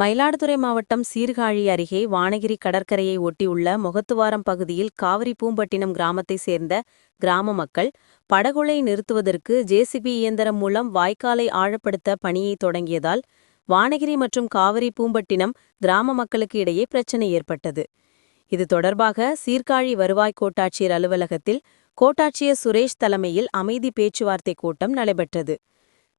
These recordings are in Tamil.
மயிலாடுதுறை மாவட்டம் சீர்காழி அருகே வானகிரி கடற்கரையை ஒட்டியுள்ள மொகத்துவாரம் பகுதியில் காவிரி பூம்பட்டினம் கிராமத்தைச் சேர்ந்த கிராம மக்கள் படகுகளை நிறுத்துவதற்கு ஜேசிபி இயந்திரம் மூலம் வாய்க்காலை ஆழப்படுத்த பணியை தொடங்கியதால் வானகிரி மற்றும் காவிரி பூம்பட்டினம் கிராம மக்களுக்கு இடையே பிரச்சினை ஏற்பட்டது. இது தொடர்பாக சீர்காழி வருவாய் கோட்டாட்சியர் அலுவலகத்தில் கோட்டாட்சியர் சுரேஷ் தலைமையில் அமைதி பேச்சுவார்த்தை கூட்டம் நடைபெற்றது.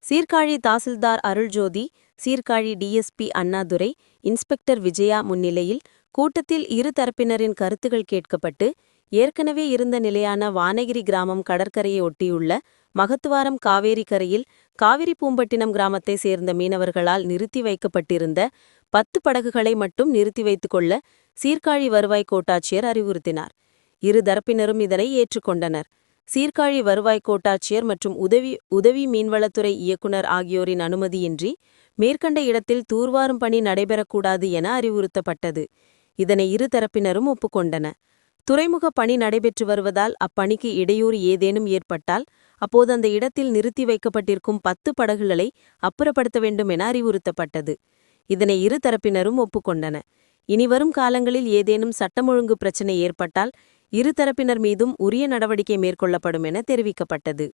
சீர்காழி தாசில்தார் அருள்ஜோதி, சீர்காழி டிஎஸ்பி அண்ணாதுரை, இன்ஸ்பெக்டர் விஜயா முன்னிலையில் கூட்டத்தில் இரு தரப்பினரின் கருத்துகள் கேட்கப்பட்டு, ஏற்கனவே இருந்த நிலையான வானகிரி கிராமம் கடற்கரையை ஒட்டியுள்ள மகத்துவாரம் காவேரி கரையில் காவிரி பூம்பட்டினம் கிராமத்தை சேர்ந்த மீனவர்களால் நிறுத்தி வைக்கப்பட்டிருந்த 10 படகுகளை மட்டும் நிறுத்தி வைத்துக் கொள்ள சீர்காழி வருவாய் கோட்டாட்சியர் அறிவுறுத்தினார். இரு தரப்பினரும் இதனை ஏற்றுக்கொண்டனர். சீர்காழி வருவாய் கோட்டாட்சியர் மற்றும் உதவி மீன்வளத்துறை இயக்குனர் ஆகியோரின் அனுமதியின்றி மேற்கண்ட இடத்தில் தூர்வாரும் பணி நடைபெறக்கூடாது என அறிவுறுத்தப்பட்டது. இதனை இரு தரப்பினரும் ஒப்புக்கொண்டன. துறைமுக பணி நடைபெற்று வருவதால் அப்பணிக்கு இடையூறு ஏதேனும் ஏற்பட்டால் அப்போது அந்த இடத்தில் நிறுத்தி வைக்கப்பட்டிருக்கும் 10 படகுகளை அப்புறப்படுத்த வேண்டும் என அறிவுறுத்தப்பட்டது. இதனை இரு தரப்பினரும் ஒப்புக்கொண்டன. இனிவரும் காலங்களில் ஏதேனும் சட்டம் ஒழுங்கு பிரச்சினை ஏற்பட்டால் இரு தரப்பினர் மீதும் உரிய நடவடிக்கை மேற்கொள்ளப்படும் என தெரிவிக்கப்பட்டது.